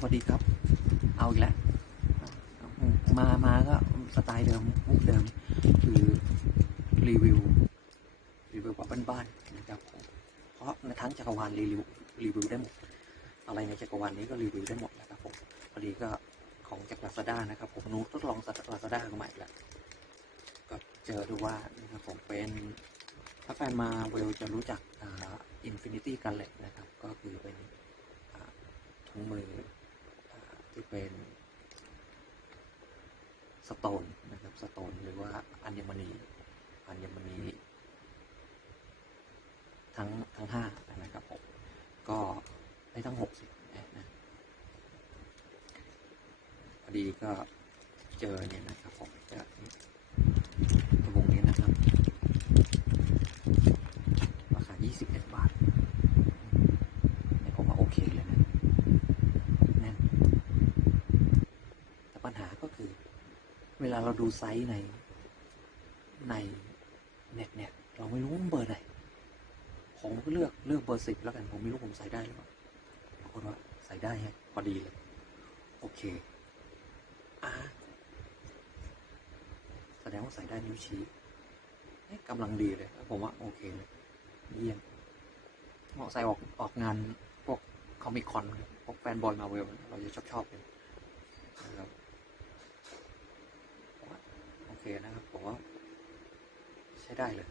สวัสดีครับ เอาอีกแล้วมามาก็สไตล์เดิมมุกเดิม คือรีวิว รีวิวแบบบ้านๆนะครับผมเพราะในทั้งจักรวาลรีวิวรีวิวได้หมด อะไรในจักรวาลนี้ก็รีวิวได้หมดนะครับผมพอดีก็ของจากลาซาด้านะครับผมนุทดลองลาซาด้าใหม่แล้วก็เจอดูว่านะครับผมเป็นถ้าแฟนมาเวลจะรู้จักอินฟินิตี้กันเล็นะครับ ก็คือเป็นถุงมือ ที่เป็นสโตนนะครับสโตนหรือว่าอัญมณีอัญมณีทั้งทั้งห้านะครับผมก็ได้ทั้งหกสิบนะพอดีก็เจอเนี่ยนะครับผมจะกระวงนี้นะครับ ราคา 21 บาทเนี่ยผมว่าโอเคเลยนะ แน่น แต่ปัญหาก็คือ เว ลาเราดูไซส์ในในเน็ตเนี่ยเราไม่รู้มันเบอร์ไหน ผมก็เลือกเลือกเบอร์สิบแล้วกัน ผมไม่รู้ผมใส่ได้หรือเปล่าปรากฏว่าใส่ได้ฮะพอดีเลย โอเคอ่าแสดงว่าใส่ได้นิ้วชี้กำลังดีเลย ผมว่าโอเคเลยเยี่ยมเหมาะใส่ออกออกงานพวกคอมิคอนพวกแฟนบอยมาเวลเราจะชอบชอบกันนะครับผมว่าโอเคนะครับผมว่าใช้ได้เลย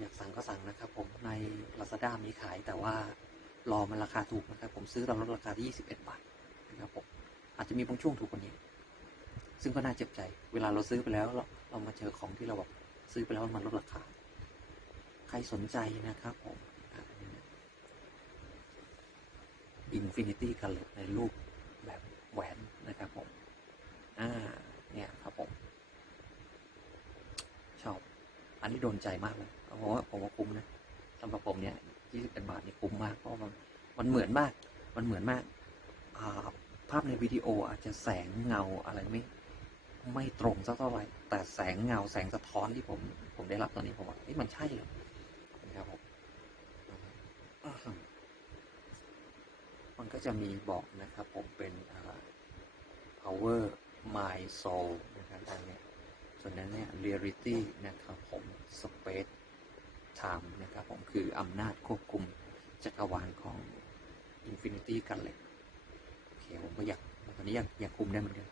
อยากสั่งก็สั่งนะครับผมใน Lazada มีขายแต่ว่ารอมันราคาถูกนะครับ ผมซื้อเราลดราคาที่ 21 บาทนะครับผมอาจจะมีบางช่วงถูกกว่านี้ ซึ่งก็น่าเจ็บใจ เวลาเราซื้อไปแล้วเราเรามาเจอของที่เราแบบซื้อไปแล้วมันลดราคา ใครสนใจนะครับผมอินฟินิตี้กันเลยในรูปแบบแหวนนะครับผม อ่า เนี่ยครับผม ชอบ อันนี้โดนใจมากเลยเพราะว่าผมว่าคุ้มนะสำหรับผมเนี่ย21บาทนี่คุ้มมากเพราะมันมันเหมือนมาก มันเหมือนมากาภาพในวิดีโออาจจะแสงเงาอะไรไม่ไม่ตรงสักเท่าไหร่แต่แสงเงาแสงสะท้อนที่ผมผมได้รับตอนนี้ผมว่าเอ้มันใช่เหรอนะครับผมมันก็จะมีบอกนะครับผมเป็น power my soul นะครับทางเนี้ ส่วนนั้นเนี่ย reality นะครับผม space time นะครับผมคืออำนาจควบคุมจักรวาลของ infinity กันเลยโอเคผมก็อยากตอนนี้อยากอยากคุมได้เหมือนกัน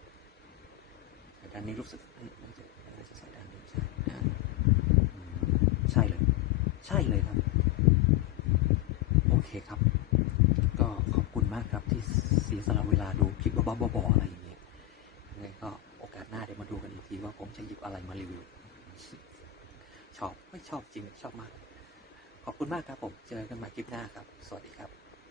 แต่ด้านนี้รู้สึกน่าจะน่าจะใส่ด้านนี้ใช่ใช่เลย ใช่เลยครับโอเคครับ ก็ขอบคุณมากครับที่เสียสละเวลาดูคลิปบ้าๆบอๆอะไรอย่างเงี้ยยังไงก็ กาสหน้าเดี๋ยวมาดูกันอีกทีว่าผมจะหยิบอะไรมารีวิว ชอบไม่ชอบจริงชอบมาก ขอบคุณมากครับผม เจอกันใหม่คลิปหน้าครับ สวัสดีครับ